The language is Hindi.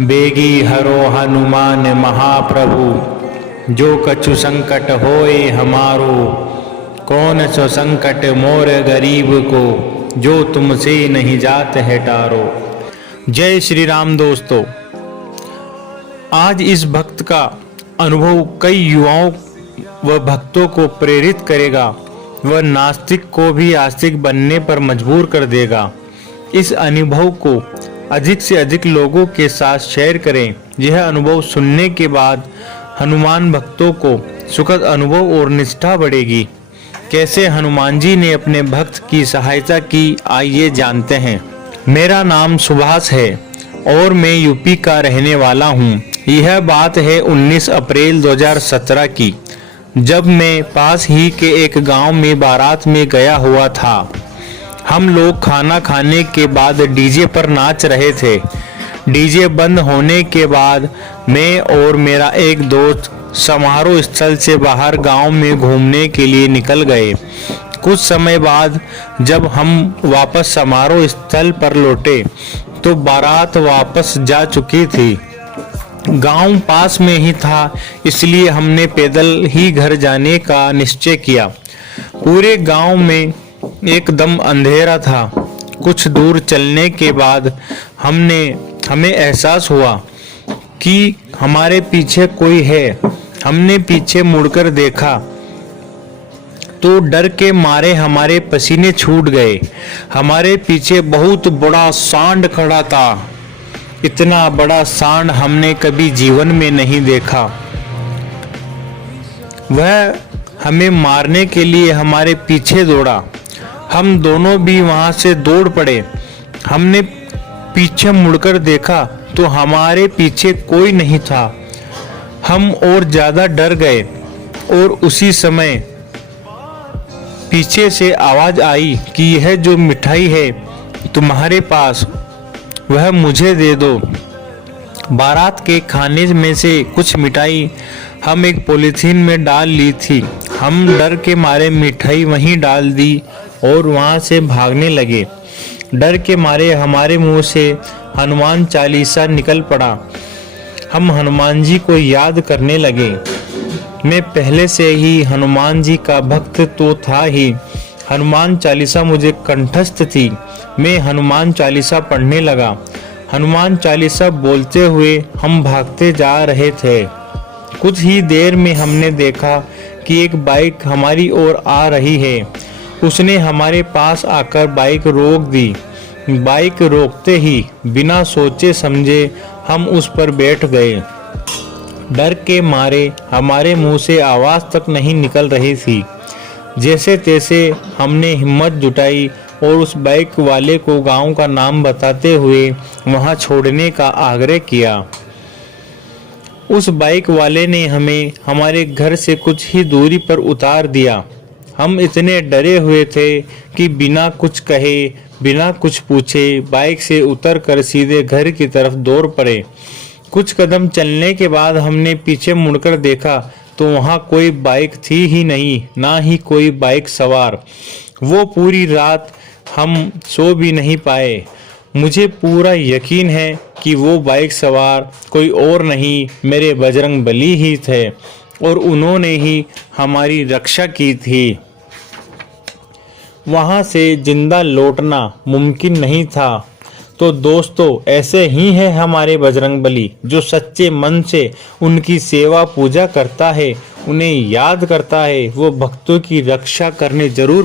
बेगी हरो हनुमान महाप्रभु, जो कछु संकट होए हमारो। कौन सो संकट मोर गरीब को, जो तुमसे नहीं जात है टारो। जय श्री राम। दोस्तों, आज इस भक्त का अनुभव कई युवाओं व भक्तों को प्रेरित करेगा, वह नास्तिक को भी आस्तिक बनने पर मजबूर कर देगा। इस अनुभव को अधिक से अधिक लोगों के साथ शेयर करें। यह अनुभव सुनने के बाद हनुमान भक्तों को सुखद अनुभव और निष्ठा बढ़ेगी। कैसे हनुमान जी ने अपने भक्त की सहायता की, आइए जानते हैं। मेरा नाम सुभाष है और मैं यूपी का रहने वाला हूँ। यह बात है 19 अप्रैल 2017 की, जब मैं पास ही के एक गांव में बारात में गया हुआ था। हम लोग खाना खाने के बाद डीजे पर नाच रहे थे। डीजे बंद होने के बाद मैं और मेरा एक दोस्त समारोह स्थल से बाहर गांव में घूमने के लिए निकल गए। कुछ समय बाद जब हम वापस समारोह स्थल पर लौटे तो बारात वापस जा चुकी थी। गांव पास में ही था, इसलिए हमने पैदल ही घर जाने का निश्चय किया। पूरे गांव में एकदम अंधेरा था। कुछ दूर चलने के बाद हमें एहसास हुआ कि हमारे पीछे कोई है। हमने पीछे मुड़कर देखा तो डर के मारे हमारे पसीने छूट गए। हमारे पीछे बहुत बड़ा सांड खड़ा था। इतना बड़ा सांड हमने कभी जीवन में नहीं देखा। वह हमें मारने के लिए हमारे पीछे दौड़ा। हम दोनों भी वहां से दौड़ पड़े। हमने पीछे मुड़कर देखा तो हमारे पीछे कोई नहीं था। हम और ज्यादा डर गए और उसी समय पीछे से आवाज आई कि यह जो मिठाई है तुम्हारे पास, वह मुझे दे दो। बारात के खाने में से कुछ मिठाई हम एक पॉलीथीन में डाल ली थी। हम डर के मारे मिठाई वहीं डाल दी और वहां से भागने लगे। डर के मारे हमारे मुंह से हनुमान चालीसा निकल पड़ा। हम हनुमान जी को याद करने लगे। मैं पहले से ही हनुमान जी का भक्त तो था ही, हनुमान चालीसा मुझे कंठस्थ थी। मैं हनुमान चालीसा पढ़ने लगा। हनुमान चालीसा बोलते हुए हम भागते जा रहे थे। कुछ ही देर में हमने देखा कि एक बाइक हमारी ओर आ रही है। उसने हमारे पास आकर बाइक रोक दी। बाइक रोकते ही बिना सोचे समझे हम उस पर बैठ गए। डर के मारे हमारे मुंह से आवाज तक नहीं निकल रही थी। जैसे तैसे हमने हिम्मत जुटाई और उस बाइक वाले को गांव का नाम बताते हुए वहां छोड़ने का आग्रह किया। उस बाइक वाले ने हमें हमारे घर से कुछ ही दूरी पर उतार दिया। हम इतने डरे हुए थे कि बिना कुछ कहे, बिना कुछ पूछे बाइक से उतरकर सीधे घर की तरफ दौड़ पड़े। कुछ कदम चलने के बाद हमने पीछे मुड़कर देखा तो वहां कोई बाइक थी ही नहीं, ना ही कोई बाइक सवार। वो पूरी रात हम सो भी नहीं पाए। मुझे पूरा यकीन है कि वो बाइक सवार कोई और नहीं, मेरे बजरंग बली ही थे और उन्होंने ही हमारी रक्षा की थी। वहां से जिंदा लौटना मुमकिन नहीं था। तो दोस्तों, ऐसे ही है हमारे बजरंग बली, जो सच्चे मन से उनकी सेवा पूजा करता है, उन्हें याद करता है, वो भक्तों की रक्षा करने जरूर